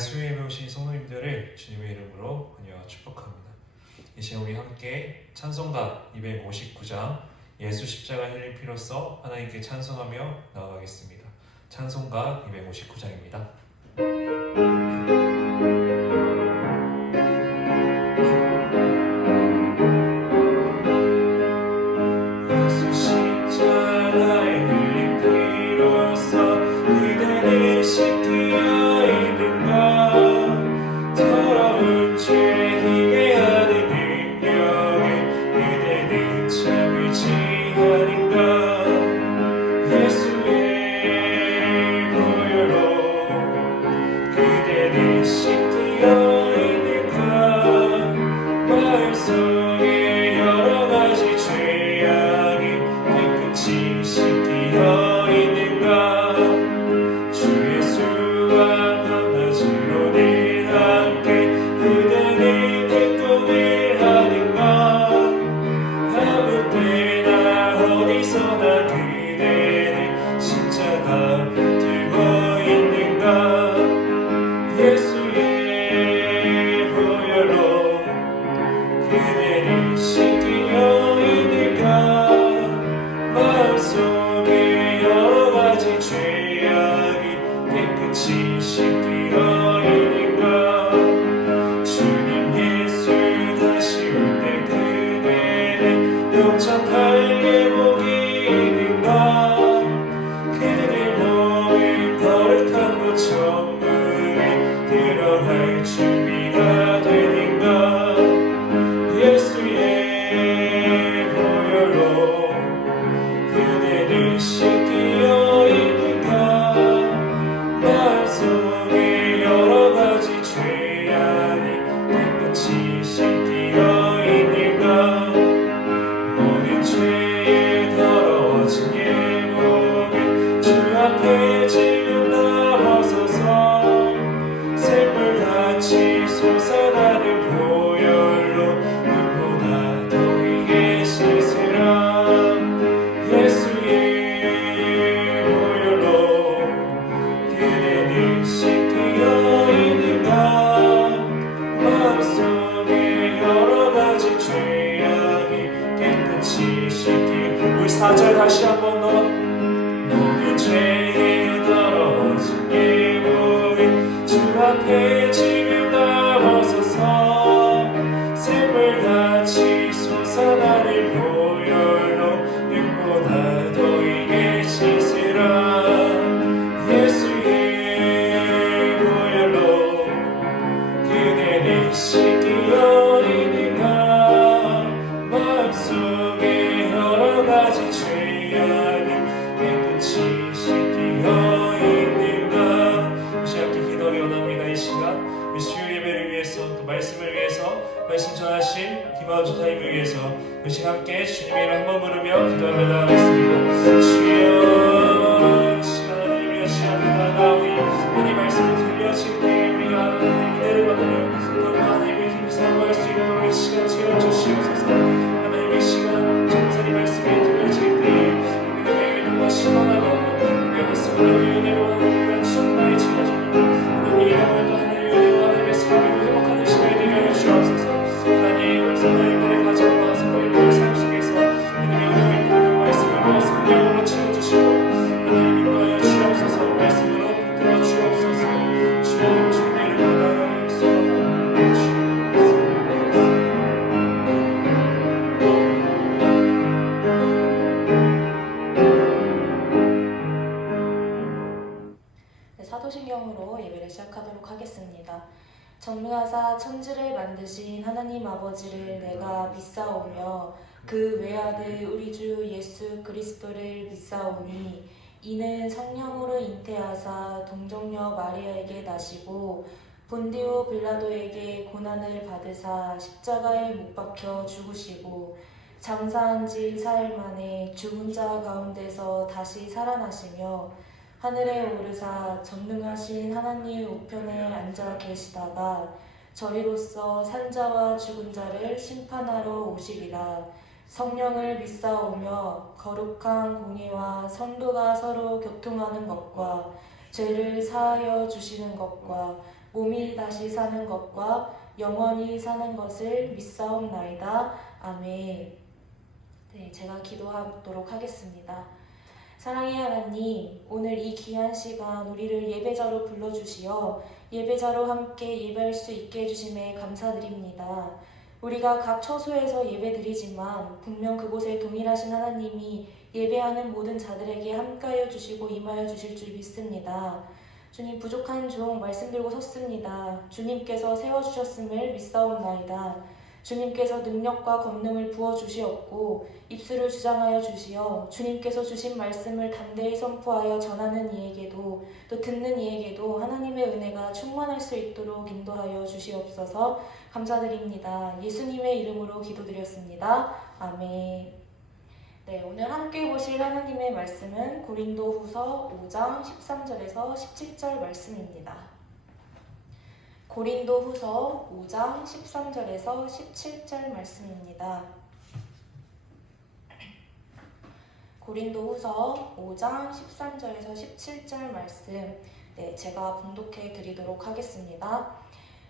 수요예배 오신 성도님들을 주님의 이름으로 환영하고 축복합니다. 이 시간 우리 함께 찬송가 259장 예수 십자가 흘린 피로써 하나님께 찬송하며 나아가겠습니다. 찬송가 259장입니다. 예수 십자가에 흘린 피로써 그대를 씻기어 있는가 더러운 죄 희게 하는 능력에 그대는 참을 지하는가 예수의 보혈로 그대를 씻기어 있는가 마음속에 여러 가지 죄악이 깨끗이 씻기어 있는가 주 예수와 밤낮으로는 함께 그대는 행동을 하는가 아무 때나 어디서나 그대는 십자가 들고 있는가 예수의 보혈로 그대를 씻기어 있는가 마음속에 여러 가지 죄악이 깨끗이 씻기어 있는가 주님 예수 다시 올 때 그대는 영접할 예복이 있는가 그대 몸은 거룩한 곳 천국에 들어갈 준비가 되는가 예수의 보혈로 그대를 씻기어 있는가 마음속에 여러 가지 죄악이 깨끗이 씻기어 있는가 모든 죄에 더러워진 예복을 주 앞에 지금 다 벗어서 샘물같이 솟아나는 보혈로 눈보다 더위게 씻으라 예수의 보혈로 그대는 씻기어 있는가 마음속에 여러 가지 죄악이 깨끗이 씻기 우리 4절 다시 한 번 더 모든 죄에 더러워진 예복을 주 앞에 지금 다 벗어서 샘물같이 솟아나는 보혈로 눈보다 더위게 씻으라 예수의 보혈로 그대는 씻기어 있는가 마음속에 여러 가지 죄악이 깨끗이 씻기어 있는가 다시 함께 기도하기 원합니다. 이 시간 우리 수요 예배를 위해서 또 말씀을 위해서 말씀 전하신 김하은 전사님을 위해서 이 시간 함께 주님의 이름 한번 부르며 기도하며 나아가겠습니다. 주여 시간 하나님이여 시간 나아오니 하나님 말씀을 들려질 때 우리가 하나님의 은혜를 받으며 또 하나님의 힘을 사모할 수 있도록 이 시간 채워주시옵소서. 하나님 이 시간 전사님 말씀이 들려질 때 우리가 매일 너무 신원하고 우리가 말씀을 은혜로 하나님과 충만히 채워주고 하나님 이름을 또 하나님의 은혜와 하나님의 사랑을 회복하는 시간이 되게 하여 주옵소서. 하나님 성도님들의 가정과 성도님들의 삶 속에서 하나님의 은혜와 있는 말씀을 모아서 능력으로 채워주시고 하나님 인도하여 주옵소서. 말씀으로 붙들어 주옵소서. 주님 주님의 이름으로 나아가옵소서. 사도신경으로 예배를 시작하도록 하겠습니다. 전능하사 천지를 만드신 하나님 아버지를 내가 믿사오며 그 외아들 우리 주 예수 그리스도를 믿사오니 이는 성령으로 잉태하사 동정녀 마리아에게 나시고 본디오 빌라도에게 고난을 받으사 십자가에 못 박혀 죽으시고 장사한 지 사흘 만에 죽은 자 가운데서 다시 살아나시며 하늘에 오르사 전능하신 하나님 우편에 앉아 계시다가 저희로서 산자와 죽은 자를 심판하러 오시리라. 성령을 믿사오며 거룩한 공의와 성도가 서로 교통하는 것과 죄를 사하여 주시는 것과 몸이 다시 사는 것과 영원히 사는 것을 믿사옵나이다. 아멘. 네, 제가 기도하도록 하겠습니다. 사랑의 하나님, 오늘 이 귀한 시간 우리를 예배자로 불러주시어 예배자로 함께 예배할 수 있게 해주심에 감사드립니다. 우리가 각 처소에서 예배드리지만 분명 그곳에 동일하신 하나님이 예배하는 모든 자들에게 함께하여 주시고 임하여 주실 줄 믿습니다. 주님, 부족한 종 말씀 들고 섰습니다. 주님께서 세워주셨음을 믿사옵나이다. 주님께서 능력과 권능을 부어주시었고 입술을 주장하여 주시어 주님께서 주신 말씀을 담대히 선포하여 전하는 이에게도 또 듣는 이에게도 하나님의 은혜가 충만할 수 있도록 인도하여 주시옵소서. 감사드립니다. 예수님의 이름으로 기도드렸습니다. 아멘. 네, 오늘 함께 보실 하나님의 말씀은 고린도후서 5장 13절에서 17절 말씀입니다. 고린도후서 5장 13절에서 17절 말씀입니다. 고린도후서 5장 13절에서 17절 말씀, 네, 제가 봉독해 드리도록 하겠습니다.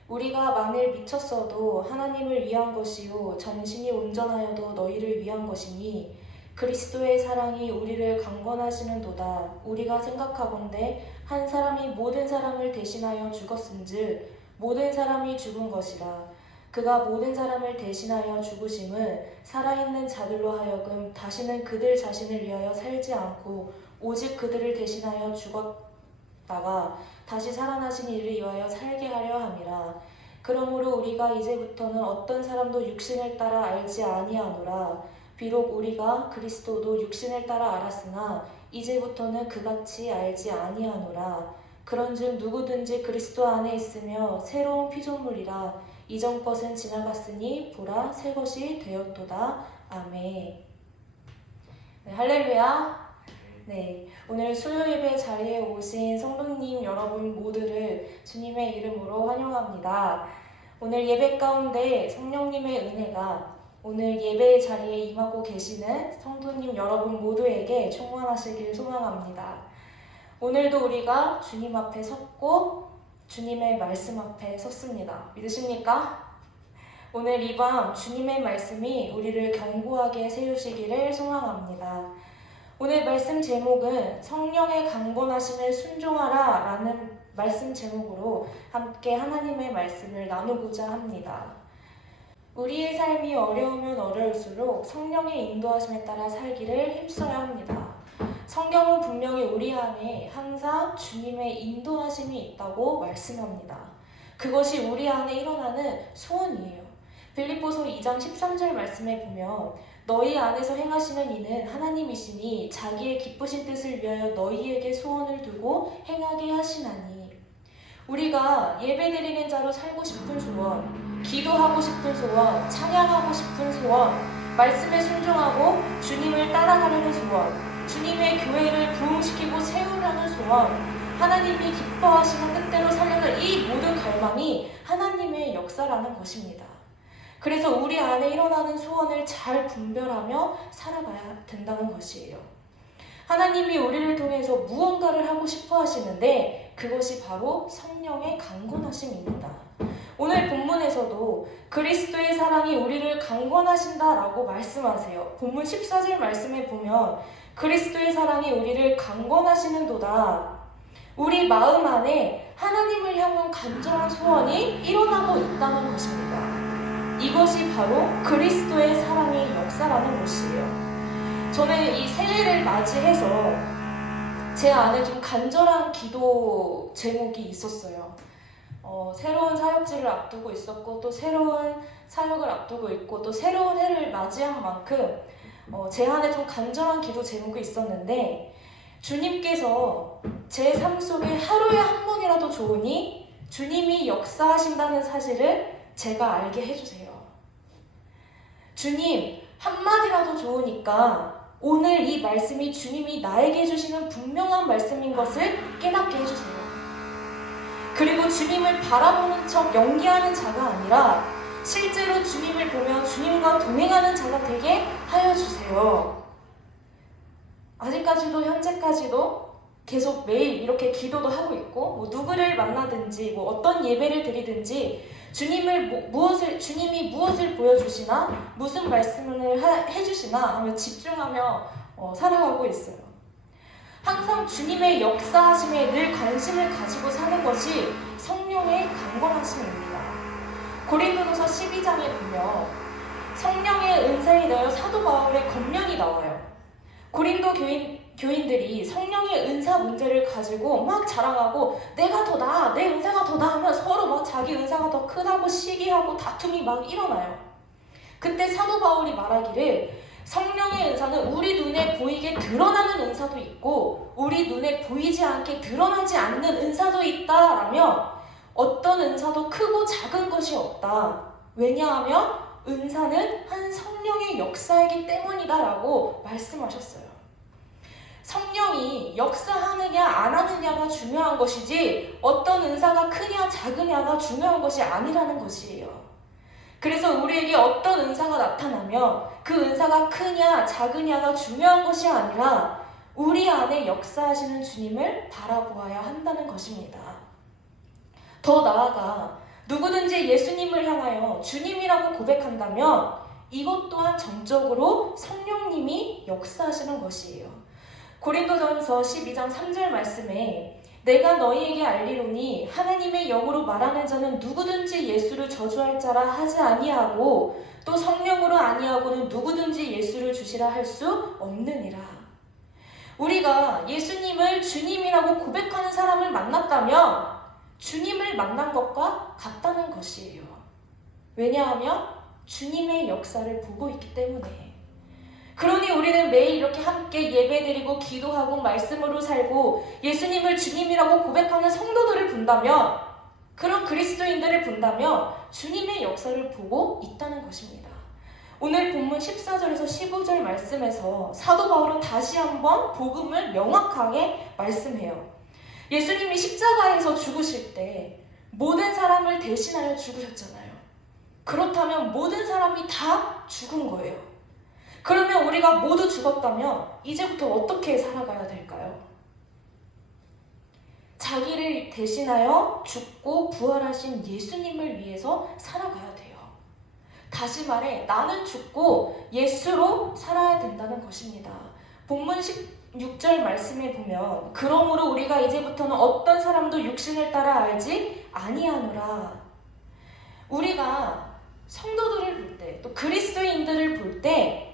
우리가 만일 미쳤어도 하나님을 위한 것이요 정신이 온전하여도 너희를 위한 것이니 그리스도의 사랑이 우리를 강권하시는도다. 우리가 생각하건대 한 사람이 모든 사람을 대신하여 죽었은즉 모든 사람이 죽은 것이라. 그가 모든 사람을 대신하여 죽으심은 살아있는 자들로 하여금 다시는 그들 자신을 위하여 살지 않고 오직 그들을 대신하여 죽었다가 다시 살아나신 이를 위하여 살게 하려 함이라. 그러므로 우리가 이제부터는 어떤 사람도 육신을 따라 알지 아니하노라. 비록 우리가 그리스도도 육신을 따라 알았으나 이제부터는 그같이 알지 아니하노라. 그런즉 누구든지 그리스도 안에 있으며 새로운 피조물이라. 이전 것은 지나갔으니 보라 새 것이 되었도다. 아멘. 네, 할렐루야. 네, 오늘 수요 예배 자리에 오신 성도님 여러분 모두를 주님의 이름으로 환영합니다. 오늘 예배 가운데 성령님의 은혜가 오늘 예배 자리에 임하고 계시는 성도님 여러분 모두에게 충만하시길 소망합니다. 오늘도 우리가 주님 앞에 섰고 주님의 말씀 앞에 섰습니다. 믿으십니까? 오늘 이 밤 주님의 말씀이 우리를 견고하게 세우시기를 소망합니다. 오늘 말씀 제목은 성령의 강권하심을 순종하라 라는 말씀 제목으로 함께 하나님의 말씀을 나누고자 합니다. 우리의 삶이 어려우면 어려울수록 성령의 인도하심에 따라 살기를 힘써야 합니다. 성경은 분명히 우리 안에 항상 주님의 인도하심이 있다고 말씀합니다. 그것이 우리 안에 일어나는 소원이에요. 빌립보서 2장 13절 말씀에 보면 너희 안에서 행하시는 이는 하나님이시니 자기의 기쁘신 뜻을 위하여 너희에게 소원을 두고 행하게 하시나니. 우리가 예배드리는 자로 살고 싶은 소원, 기도하고 싶은 소원, 찬양하고 싶은 소원, 말씀에 순종하고 주님을 따라가려는 소원, 주님의 교회를 부흥시키고 세우려는 소원, 하나님이 기뻐하시는 뜻대로 살려는 이 모든 갈망이 하나님의 역사라는 것입니다. 그래서 우리 안에 일어나는 소원을 잘 분별하며 살아가야 된다는 것이에요. 하나님이 우리를 통해서 무언가를 하고 싶어 하시는데 그것이 바로 성령의 강권하심입니다. 오늘 본문에서도 그리스도의 사랑이 우리를 강권하신다라고 말씀하세요. 본문 14절 말씀에 보면 그리스도의 사랑이 우리를 강권하시는도다. 우리 마음 안에 하나님을 향한 간절한 소원이 일어나고 있다는 것입니다. 이것이 바로 그리스도의 사랑의 역사라는 것이에요. 저는 이 새해를 맞이해서 제 안에 좀 간절한 기도 제목이 있었어요. 새로운 사역지를 앞두고 있었고 또 새로운 사역을 앞두고 있고 또 새로운 해를 맞이한 만큼 제 안에 좀 간절한 기도 제목이 있었는데 주님께서 제 삶 속에 하루에 한 번이라도 좋으니 주님이 역사하신다는 사실을 제가 알게 해주세요. 주님 한마디라도 좋으니까 오늘 이 말씀이 주님이 나에게 해주시는 분명한 말씀인 것을 깨닫게 해주세요. 그리고 주님을 바라보는 척 연기하는 자가 아니라 실제로 주님을 보며 주님과 동행하는 자가 되게 하여 주세요. 아직까지도 현재까지도 계속 매일 이렇게 기도도 하고 있고 뭐 누구를 만나든지 뭐 어떤 예배를 드리든지 주님이 무엇을 보여주시나 무슨 말씀을 해주시나 하며 집중하며 살아가고 있어요. 항상 주님의 역사하심에 늘 관심을 가지고 사는 것이 성령의 강건하심입니다. 고린도전서 12장에 보면 성령의 은사에 대하여 사도 바울의 권면이 나와요. 고린도 교인들이 성령의 은사 문제를 가지고 막 자랑하고 내가 더 나아, 내 은사가 더 나아 하면 서로 막 자기 은사가 더 크다고 시기하고 다툼이 막 일어나요. 그때 사도 바울이 말하기를 성령의 은사는 우리 눈에 보이게 드러나는 은사도 있고 우리 눈에 보이지 않게 드러나지 않는 은사도 있다라며 어떤 은사도 크고 작은 것이 없다. 왜냐하면 은사는 한 성령의 역사이기 때문이다라고 말씀하셨어요. 성령이 역사하느냐 안 하느냐가 중요한 것이지 어떤 은사가 크냐 작으냐가 중요한 것이 아니라는 것이에요. 그래서 우리에게 어떤 은사가 나타나면 그 은사가 크냐 작으냐가 중요한 것이 아니라 우리 안에 역사하시는 주님을 바라보아야 한다는 것입니다. 더 나아가 누구든지 예수님을 향하여 주님이라고 고백한다면 이것 또한 정적으로 성령님이 역사하시는 것이에요. 고린도전서 12장 3절 말씀에 내가 너희에게 알리노니 하나님의 영으로 말하는 자는 누구든지 예수를 저주할 자라 하지 아니하고 또 성령으로 아니하고는 누구든지 예수를 주시라 할 수 없느니라. 우리가 예수님을 주님이라고 고백하는 사람을 만났다면 주님을 만난 것과 같다는 것이에요. 왜냐하면 주님의 역사를 보고 있기 때문에. 그러니 우리는 매일 이렇게 함께 예배드리고 기도하고 말씀으로 살고 예수님을 주님이라고 고백하는 성도들을 본다면, 그런 그리스도인들을 본다면 주님의 역사를 보고 있다는 것입니다. 오늘 본문 14절에서 15절 말씀에서 사도 바울은 다시 한번 복음을 명확하게 말씀해요. 예수님이 십자가에서 죽으실 때 모든 사람을 대신하여 죽으셨잖아요. 그렇다면 모든 사람이 다 죽은 거예요. 그러면 우리가 모두 죽었다면 이제부터 어떻게 살아가야 될까요? 자기를 대신하여 죽고 부활하신 예수님을 위해서 살아가야 돼요. 다시 말해 나는 죽고 예수로 살아야 된다는 것입니다. 본문 16절 말씀에 보면 그러므로 우리가 이제부터는 어떤 사람도 육신을 따라 알지 아니하노라. 우리가 성도들을 볼 때, 또 그리스도인들을 볼 때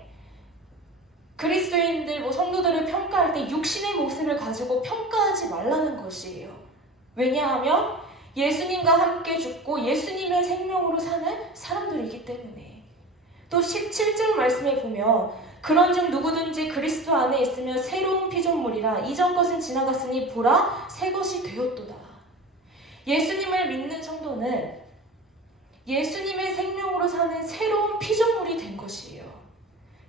그리스도인들, 성도들을 평가할 때 육신의 모습을 가지고 평가하지 말라는 것이에요. 왜냐하면 예수님과 함께 죽고 예수님의 생명으로 사는 사람들이기 때문에. 또 17절 말씀에 보면 그런즉 누구든지 그리스도 안에 있으면 새로운 피조물이라 이전 것은 지나갔으니 보라 새 것이 되었도다. 예수님을 믿는 성도는 예수님의 생명으로 사는 새로운 피조물이 된 것이에요.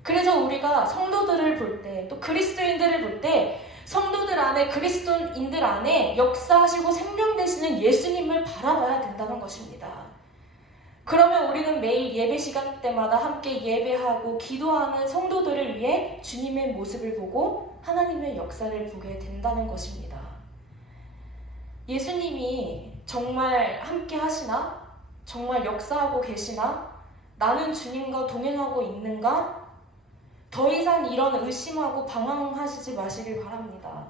그래서 우리가 성도들을 볼 때, 또 그리스도인들을 볼 때 성도들 안에, 그리스도인들 안에 역사하시고 생명되시는 예수님을 바라봐야 된다는 것입니다. 그러면 우리는 매일 예배 시간 때마다 함께 예배하고 기도하는 성도들을 위해 주님의 모습을 보고 하나님의 역사를 보게 된다는 것입니다. 예수님이 정말 함께 하시나? 정말 역사하고 계시나? 나는 주님과 동행하고 있는가? 더 이상 이런 의심하고 방황하시지 마시길 바랍니다.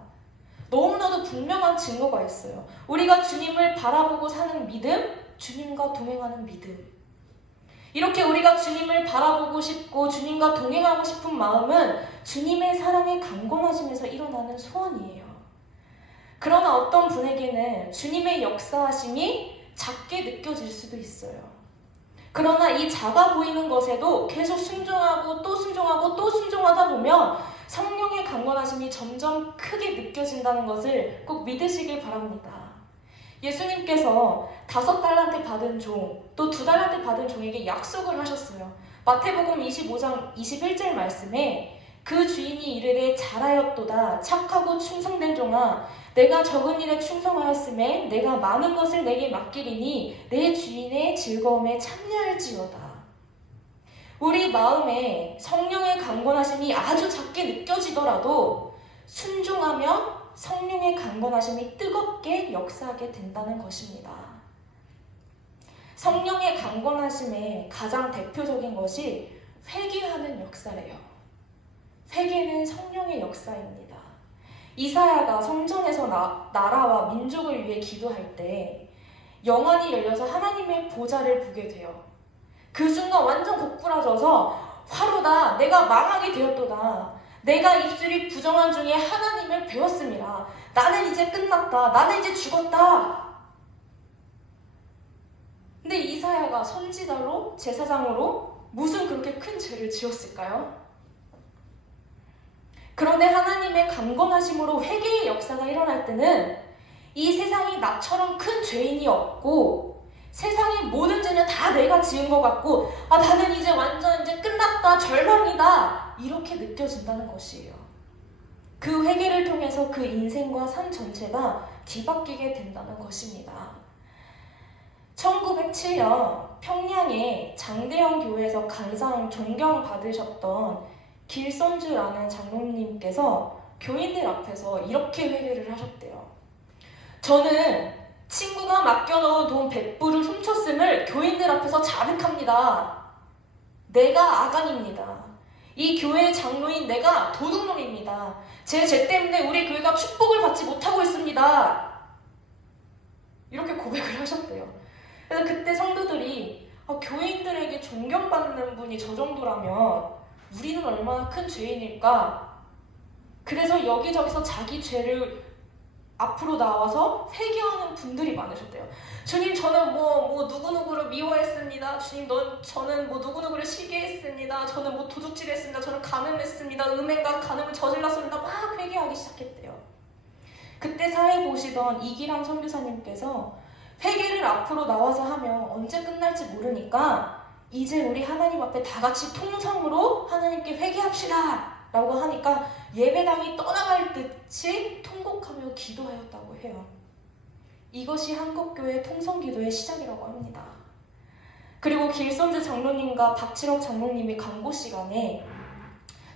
너무나도 분명한 증거가 있어요. 우리가 주님을 바라보고 사는 믿음, 주님과 동행하는 믿음. 이렇게 우리가 주님을 바라보고 싶고 주님과 동행하고 싶은 마음은 주님의 사랑의 강건하심에서 일어나는 소원이에요. 그러나 어떤 분에게는 주님의 역사하심이 작게 느껴질 수도 있어요. 그러나 이 작아 보이는 것에도 계속 순종하고 또 순종하고 또 순종하다 보면 성령의 강건하심이 점점 크게 느껴진다는 것을 꼭 믿으시길 바랍니다. 예수님께서 5달란트 받은 종, 또 2달란트 받은 종에게 약속을 하셨어요. 마태복음 25장 21절 말씀에 그 주인이 이르되 잘하였도다 착하고 충성된 종아 내가 적은 일에 충성하였음에 내가 많은 것을 내게 맡기리니 내 주인의 즐거움에 참여할지어다. 우리 마음에 성령의 강건하심이 아주 작게 느껴지더라도 순종하면 성령의 강건하심이 뜨겁게 역사하게 된다는 것입니다. 성령의 강건하심의 가장 대표적인 것이 회개하는 역사래요. 회개는 성령의 역사입니다. 이사야가 성전에서 나라와 민족을 위해 기도할 때 영안이 열려서 하나님의 보좌를 보게 돼요. 그 순간 완전 고꾸라져서 화로다, 내가 망하게 되었도다. 내가 입술이 부정한 중에 하나님을 배웠습니다. 나는 이제 끝났다. 나는 이제 죽었다. 근데 이사야가 선지자로 제사장으로 무슨 그렇게 큰 죄를 지었을까요? 그런데 하나님의 강건하심으로 회개의 역사가 일어날 때는 이 세상에 나처럼 큰 죄인이 없고 세상의 모든 죄는 다 내가 지은 것 같고 나는 이제 완전 이제 끝났다, 절망이다 이렇게 느껴진다는 것이에요. 그 회개를 통해서 그 인생과 삶 전체가 뒤바뀌게 된다는 것입니다. 1907년 평양의 장대영 교회에서 가장 존경받으셨던 길선주라는 장로님께서 교인들 앞에서 이렇게 회개를 하셨대요. 저는 친구가 맡겨놓은 돈 100불을 훔쳤음을 교인들 앞에서 자백합니다. 내가 아간입니다. 이 교회의 장로인 내가 도둑놈입니다. 제 죄 때문에 우리 교회가 축복을 받지 못하고 있습니다. 이렇게 고백을 하셨대요. 그래서 그때 성도들이 교인들에게 존경받는 분이 저 정도라면 우리는 얼마나 큰 죄인일까? 그래서 여기저기서 자기 죄를 앞으로 나와서 회개하는 분들이 많으셨대요. 주님, 저는 누구누구를 미워했습니다. 주님, 저는 누구누구를 시기했습니다. 저는 도둑질했습니다. 저는 간음했습니다. 음행과 간음을 저질렀습니다. 막 회개하기 시작했대요. 그때 사회 보시던 이기람 선교사님께서 회개를 앞으로 나와서 하면 언제 끝날지 모르니까 이제 우리 하나님 앞에 다 같이 통성으로 하나님께 회개합시다 라고 하니까 예배당이 떠나갈 듯이 통곡하며 기도하였다고 해요. 이것이 한국교회 통성기도의 시작이라고 합니다. 그리고 길선주 장로님과 박칠옥 장로님이 강고 시간에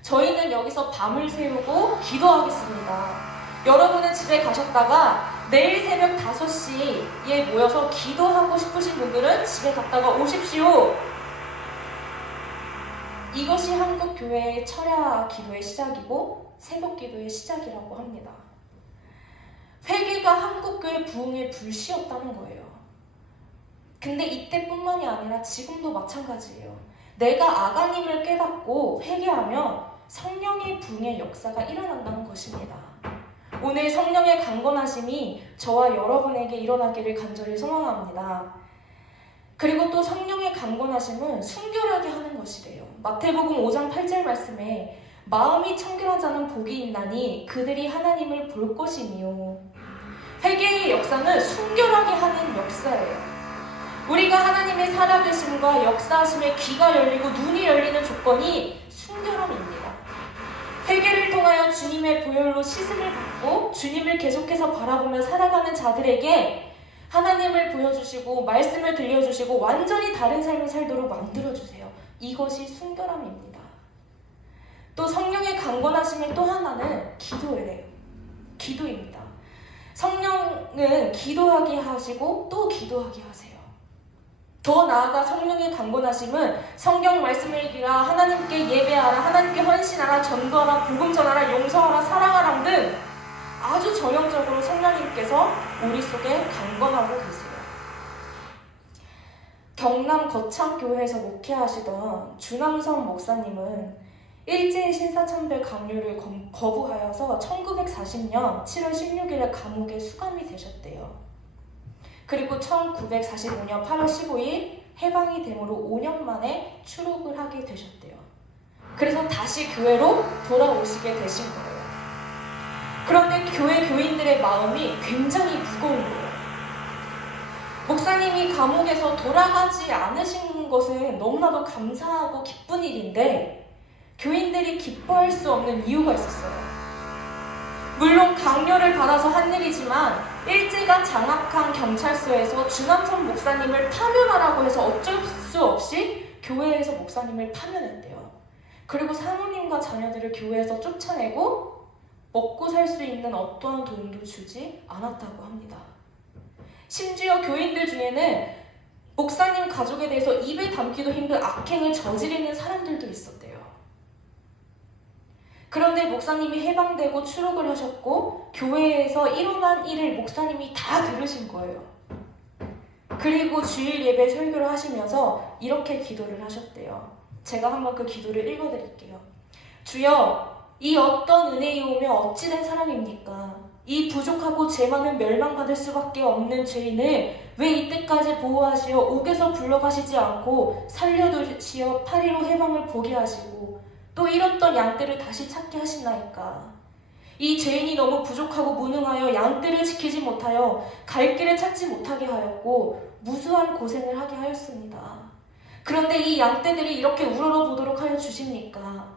저희는 여기서 밤을 새우고 기도하겠습니다. 여러분은 집에 가셨다가 내일 새벽 5시에 모여서 기도하고 싶으신 분들은 집에 갔다가 오십시오. 이것이 한국교회의 철야 기도의 시작이고 새벽 기도의 시작이라고 합니다. 회개가 한국교회 부흥의 불씨였다는 거예요. 근데 이때뿐만이 아니라 지금도 마찬가지예요. 내가 아가님을 깨닫고 회개하면 성령의 부흥의 역사가 일어난다는 것입니다. 오늘 성령의 강건하심이 저와 여러분에게 일어나기를 간절히 소망합니다. 그리고 또 성령의 강건하심은 순결하게 하는 것이래요. 마태복음 5장 8절 말씀에 마음이 청결한 자는 복이 있나니 그들이 하나님을 볼 것이니요. 회개의 역사는 순결하게 하는 역사예요. 우리가 하나님의 살아계심과 역사하심에 귀가 열리고 눈이 열리는 조건이 순결함입니다. 회개를 통하여 주님의 보혈로 씻음을 받고 주님을 계속해서 바라보며 살아가는 자들에게 하나님을 보여주시고 말씀을 들려주시고 완전히 다른 삶을 살도록 만들어주세요. 이것이 순결함입니다. 또 성령의 강건하심의 또 하나는 기도예요. 기도입니다. 성령은 기도하게 하시고 또 기도하게 하세요. 더 나아가 성령의 강건하심은 성경 말씀을 읽으라, 하나님께 예배하라, 하나님께 헌신하라, 전도하라, 복음 전하라, 용서하라, 사랑하라 등 아주 전형적으로 성령님께서 우리 속에 강건하고 계세요. 경남 거창교회에서 목회하시던 주남선 목사님은 일제의 신사참배 강요를 거부하여서 1940년 7월 16일에 감옥에 수감이 되셨대요. 그리고 1945년 8월 15일 해방이 됨으로 5년 만에 출옥을 하게 되셨대요. 그래서 다시 교회로 돌아오시게 되신 거예요. 그런데 교회 교인들의 마음이 굉장히 무거운 거예요. 목사님이 감옥에서 돌아가지 않으신 것은 너무나도 감사하고 기쁜 일인데 교인들이 기뻐할 수 없는 이유가 있었어요. 물론 강요를 받아서 한 일이지만 일제가 장악한 경찰서에서 주남선 목사님을 파면하라고 해서 어쩔 수 없이 교회에서 목사님을 파면했대요. 그리고 사모님과 자녀들을 교회에서 쫓아내고 먹고 살 수 있는 어떠한 돈도 주지 않았다고 합니다. 심지어 교인들 중에는 목사님 가족에 대해서 입에 담기도 힘든 악행을 저지르는 사람들도 있었대요. 그런데 목사님이 해방되고 추록을 하셨고 교회에서 일어난 일을 목사님이 다 들으신 거예요. 그리고 주일 예배 설교를 하시면서 이렇게 기도를 하셨대요. 제가 한번 그 기도를 읽어드릴게요. 주여, 이 어떤 은혜이 오며 어찌된 사람입니까? 이 부족하고 죄 많은 멸망받을 수밖에 없는 죄인을 왜 이때까지 보호하시어 옥에서 불러가시지 않고 살려두시어 파리로 해방을 보게 하시고 또 잃었던 양떼를 다시 찾게 하시나이까? 이 죄인이 너무 부족하고 무능하여 양떼를 지키지 못하여 갈 길을 찾지 못하게 하였고 무수한 고생을 하게 하였습니다. 그런데 이 양떼들이 이렇게 우러러보도록 하여 주십니까?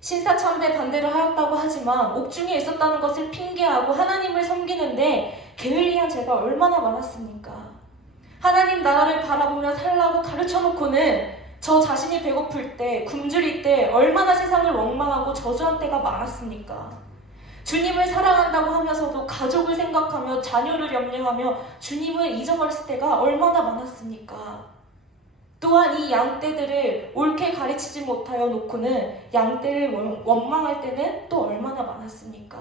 신사참배 반대를 하였다고 하지만 옥중에 있었다는 것을 핑계하고 하나님을 섬기는데 게을리한 죄가 얼마나 많았습니까? 하나님 나라를 바라보며 살라고 가르쳐놓고는 저 자신이 배고플 때, 굶주릴 때 얼마나 세상을 원망하고 저주한 때가 많았습니까? 주님을 사랑한다고 하면서도 가족을 생각하며 자녀를 염려하며 주님을 잊어버렸을 때가 얼마나 많았습니까? 또한 이 양떼들을 옳게 가르치지 못하여 놓고는 양떼를 원망할 때는 또 얼마나 많았습니까?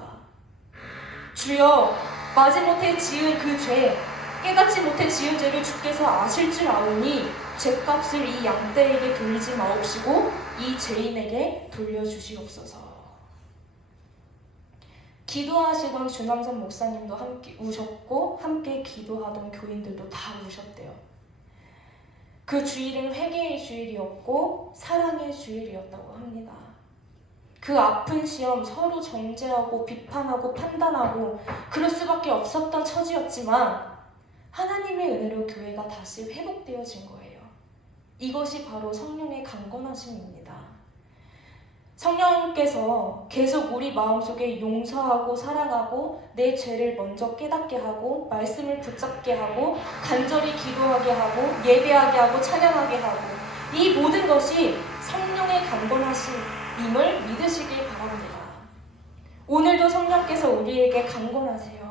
주여, 마지못해 지은 그 죄, 깨닫지 못해 지은 죄를 주께서 아실 줄 아오니 죄값을 이 양떼에게 돌리지 마옵시고 이 죄인에게 돌려주시옵소서. 기도하시던 주남선 목사님도 함께 우셨고 함께 기도하던 교인들도 다 우셨대요. 그 주일은 회개의 주일이었고 사랑의 주일이었다고 합니다. 그 아픈 시험 서로 정죄하고 비판하고 판단하고 그럴 수밖에 없었던 처지였지만 하나님의 은혜로 교회가 다시 회복되어진 거예요. 이것이 바로 성령의 강건하심입니다. 성령께서 계속 우리 마음속에 용서하고 사랑하고 내 죄를 먼저 깨닫게 하고 말씀을 붙잡게 하고 간절히 기도하게 하고 예배하게 하고 찬양하게 하고 이 모든 것이 성령의 강건하심임을 믿으시길 바랍니다. 오늘도 성령께서 우리에게 강건하세요.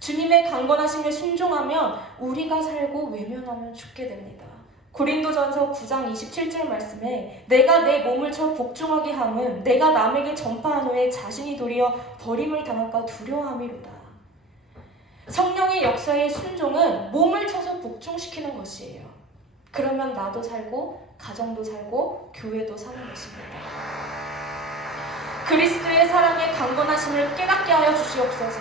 주님의 강건하심에 순종하면 우리가 살고 외면하면 죽게 됩니다. 고린도전서 9장 27절 말씀에 내가 내 몸을 쳐 복종하게 함은 내가 남에게 전파한 후에 자신이 도리어 버림을 당할까 두려워함이로다. 성령의 역사의 순종은 몸을 쳐서 복종시키는 것이에요. 그러면 나도 살고 가정도 살고 교회도 사는 것입니다. 그리스도의 사랑의 강건하심을 깨닫게 하여 주시옵소서.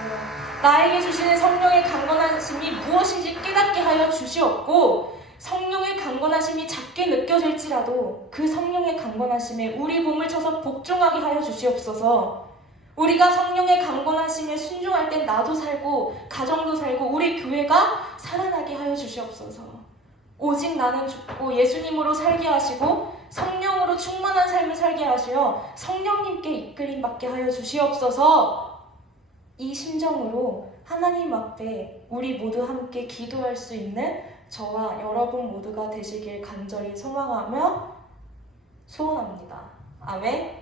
나에게 주시는 성령의 강건하심이 무엇인지 깨닫게 하여 주시옵고 성령의 강건하심이 작게 느껴질지라도 그 성령의 강건하심에 우리 몸을 쳐서 복종하게 하여 주시옵소서. 우리가 성령의 강건하심에 순종할 때 나도 살고 가정도 살고 우리 교회가 살아나게 하여 주시옵소서. 오직 나는 죽고 예수님으로 살게 하시고 성령으로 충만한 삶을 살게 하시어 성령님께 이끌림 받게 하여 주시옵소서. 이 심정으로 하나님 앞에 우리 모두 함께 기도할 수 있는 저와 여러분 모두가 되시길 간절히 소망하며 소원합니다. 아멘.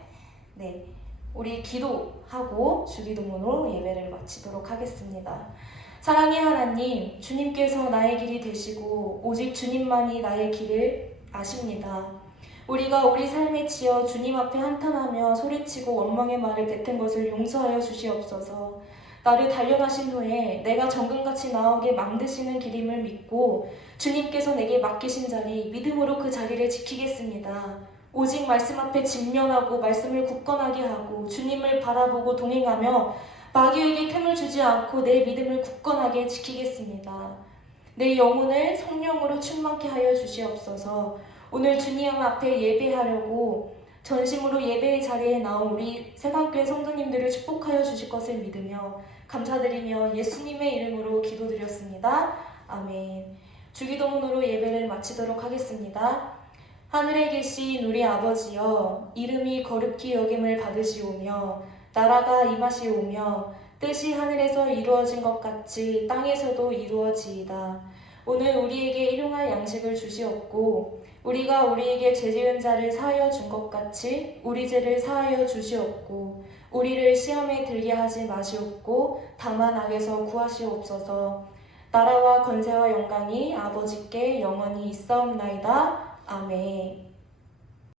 네, 우리 기도하고 주기도문으로 예배를 마치도록 하겠습니다. 사랑의 하나님, 주님께서 나의 길이 되시고 오직 주님만이 나의 길을 아십니다. 우리가 우리 삶에 치여 주님 앞에 한탄하며 소리치고 원망의 말을 뱉은 것을 용서하여 주시옵소서. 나를 단련하신 후에 내가 정금같이 나오게 만드시는 길임을 믿고 주님께서 내게 맡기신 자리, 믿음으로 그 자리를 지키겠습니다. 오직 말씀 앞에 직면하고 말씀을 굳건하게 하고 주님을 바라보고 동행하며 마귀에게 틈을 주지 않고 내 믿음을 굳건하게 지키겠습니다. 내 영혼을 성령으로 충만케 하여 주시옵소서. 오늘 주님 앞에 예배하려고 전심으로 예배의 자리에 나온 우리 세상교회 성도님들을 축복하여 주실 것을 믿으며 감사드리며 예수님의 이름으로 기도드렸습니다. 아멘. 주기도문으로 예배를 마치도록 하겠습니다. 하늘에 계신 우리 아버지여, 이름이 거룩히 여김을 받으시오며 나라가 임하시오며 뜻이 하늘에서 이루어진 것 같이 땅에서도 이루어지이다. 오늘 우리에게 일용할 양식을 주시옵고 우리가 우리에게 죄지은 자를 사하여 준 것 같이 우리 죄를 사하여 주시옵고 우리를 시험에 들게 하지 마시옵고 다만 악에서 구하시옵소서. 나라와 권세와 영광이 아버지께 영원히 있사옵나이다. 아멘.